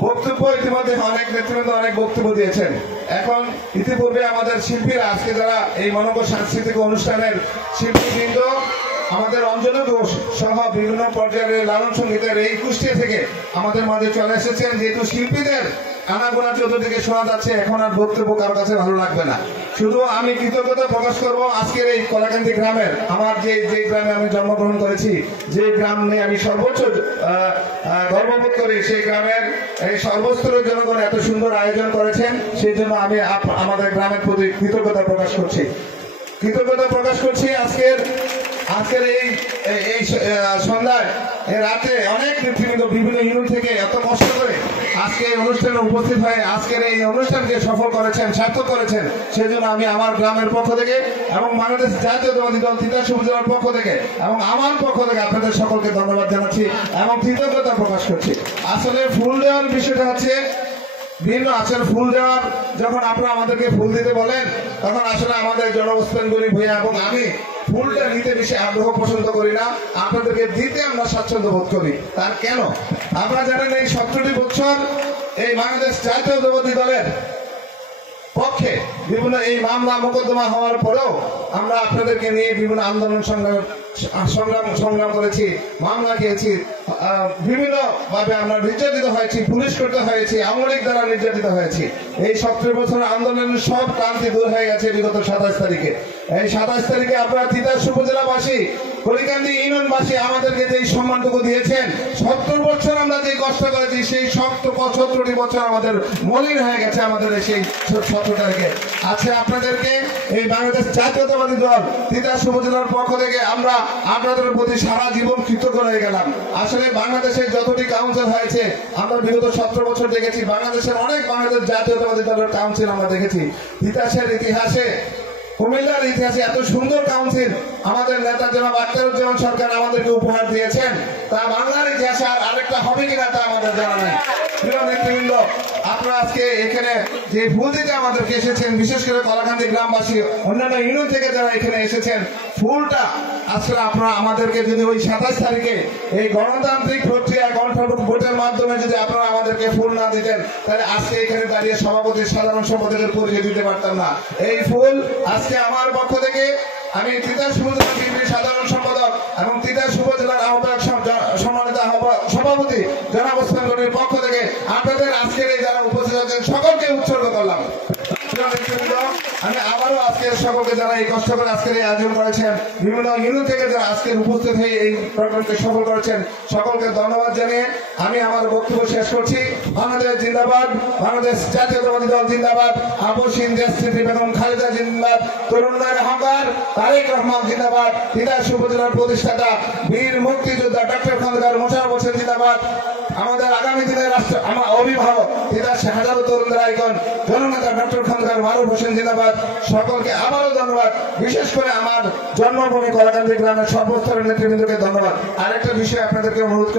বক্তব্য ইতিমধ্যে অনেক নেতৃবৃন্দ অনেক বক্তব্য দিয়েছেন। এখন ইতিপূর্বে আমাদের শিল্পীরা আজকে যারা এই মনোজ্ঞ সাংস্কৃতিক অনুষ্ঠানের শিল্পীবৃন্দ আমাদের অঞ্জনা ঘোষ সহ বিভিন্ন পর্যায়ের লালন সঙ্গীতের এই কুষ্টিয়া থেকে আমাদের মাঝে চলে এসেছেন। যেহেতু শিল্পীদের আনাগোনা চতুর্দিকে শোনা যাচ্ছে, এখন আর বক্তব্য কারো কাছে ভালো লাগবে না। শুধু আমি কৃতজ্ঞতা প্রকাশ করব আজকের এই কলাকান্দি গ্রামের, আমার যে গ্রামে আমি জন্মগ্রহণ করেছি, যে গ্রাম নিয়ে আমি সর্বোচ্চ গর্ববোধ করি, সেই গ্রামের এই সর্বস্তরের জনগণ এত সুন্দর আয়োজন করেছেন, সেই জন্য আমি আমাদের গ্রামের প্রতি কৃতজ্ঞতা প্রকাশ করছি। আজকের এই সন্ধ্যায় রাতে অনেক নেতৃবৃন্দ বিভিন্ন ইউনিট থেকে এত কষ্ট করে আজকে এই অনুষ্ঠানে উপস্থিত হয়ে আজকের এই অনুষ্ঠানকে সফল করেছেন, সার্থক করেছেন, সেজন্য আমি আমার গ্রামের পক্ষ থেকে এবং বাংলাদেশ জাতীয়তাবাদী দল তিতাস উপজেলার পক্ষ থেকে এবং আমার পক্ষ থেকে আপনাদের সকলকে ধন্যবাদ জানাচ্ছি এবং কৃতজ্ঞতা প্রকাশ করছি। আসলে ফুল দেওয়ার বিষয়টা হচ্ছে ভিন্ন। আসলে ফুল দেওয়ার যখন আপনারা আমাদেরকে ফুল দিতে বলেন, তখন আসলে আমাদের জনবস্থানগুলি ভূয়া এবং আমি ফুলটা নিতে বেশি আগ্রহ পছন্দ করি না, আপনাদেরকে দিতে আমরা স্বাচ্ছন্দ্য বোধ করি। তার কেন আপনারা জানেন, এই 17টি বছর এই বাংলাদেশ জাতীয়তাবাদী দলের পক্ষে বিভিন্ন এই মামলা মোকদ্দমা হওয়ার পরেও আমরা আপনাদেরকে নিয়ে বিভিন্ন আন্দোলন সংগ্রাম করেছি, মামলা খেয়েছি, বিভিন্ন ভাবে আমরা নির্যাতিত হয়েছি, পুলিশ করতে হয়েছি, আওয়ামী লীগ দ্বারা নির্যাতিত হয়েছি। এই 17 বছর আন্দোলনের সব ক্লান্তি দূর হয়ে গেছে বিগত 27 তারিখে। এই 27 তারিখে আপনারা তিতাস উপজেলাবাসী, কলিকান্দি ইউনিয়নবাসী আমাদেরকে যে সম্মানটুকু দিয়েছেন, 70 বছর আমরা যে কষ্ট করেছি, সেই 17টি বছর আমাদের মলিন হয়ে গেছে আমাদের সেই 17 তারিখে। আজকে আপনাদেরকে এই বাংলাদেশ জাতীয়তাবাদী দল তিতাস উপজেলার পক্ষ থেকে আমরা আপনাদের প্রতি সারা জীবন কৃতজ্ঞ হয়ে গেলাম। আসলে বাংলাদেশের যতটি কাউন্সিল হয়েছে আমরা বিগত 17 বছর দেখেছি, বাংলাদেশের অনেক বাংলাদেশ জাতীয়তাবাদী দলের কাউন্সিল আমরা দেখেছি। তিতাসের ইতিহাসে, কুমিল্লার ইতিহাসে এত সুন্দর কাউন্সিল আমাদের নেতা জনাব আখতারুজ্জামান সরকার আমাদেরকে উপহার দিয়েছেন, তা বাংলার ইতিহাসে আর আরেকটা হবে কিনা তা আমাদের জানা নেই। প্রিয় নেতৃবৃন্দ, আপনারা আজকে এখানে যে ফুল দিতে আমাদেরকে এসেছেন, বিশেষ করে কলাকান্দি গ্রামবাসী, অন্যান্য ইউনিয়ন থেকে যারা এখানে এসেছেন, ফুলটা আসলে আপনারা আমাদেরকে যদি ওই 27 তারিখে এই গণতান্ত্রিক প্রক্রিয়া ভোটের মাধ্যমে যদি আপনারা আমাদেরকে ফুল না দিতেন, তাহলে আজকে এখানে দাঁড়িয়ে সভাপতি সাধারণ সম্পাদকের পরিচয় দিতে পারতাম না। এই ফুল আজকে আমার পক্ষ থেকে আমি তিতাস উপজেলা বিএনপির সাধারণ সম্পাদক এবং তিতাস উপজেলার আহ্বায়ক সম্মানিত সভাপতি জনাব ওসমান গনির পক্ষ থেকে আপনাদের আজকের এই যারা উপস্থিত আছেন সকলকে উৎসর্গ করলাম। আমি আবারও আজকে সকলকে যারা এই কষ্ট করে আজকের এই আয়োজন করেছেন, বিভিন্ন ইউনিয়ন থেকে যারা আজকের উপস্থিত হয়ে এই প্রোগ্রামকে সফল করেছেন, সকলকে ধন্যবাদ জানিয়ে আমি আমার বক্তব্য শেষ করছি। বাংলাদেশ জিন্দাবাদ, বাংলাদেশ জাতীয়তাবাদী দল জিন্দাবাদ, আপসহীন দেশনেত্রী বেগম খালেদা জিন্দাবাদ, তরুণদের অহংকার তারেক রহমান জিন্দাবাদ, তিতাস উপজেলার প্রতিষ্ঠাতা বীর মুক্তিযোদ্ধা ডক্টর খন্দকার মোশাররফ হোসেন জিন্দাবাদ, আমাদের আগামী দিনের রাষ্ট্র আমার অভিভাবক তিতাস হাজারো তরুণদের আইকন জননেতা ডক্টর খন্দকার মারুফ হোসেন জিন্দাবাদ। সকলকে আবারও ধন্যবাদ, বিশেষ করে আমার জন্মভূমি কলাকান্দি গ্রামের সর্বস্তরের নেতৃবৃন্দকে ধন্যবাদ। আরেকটা বিষয় আপনাদেরকে অনুরোধ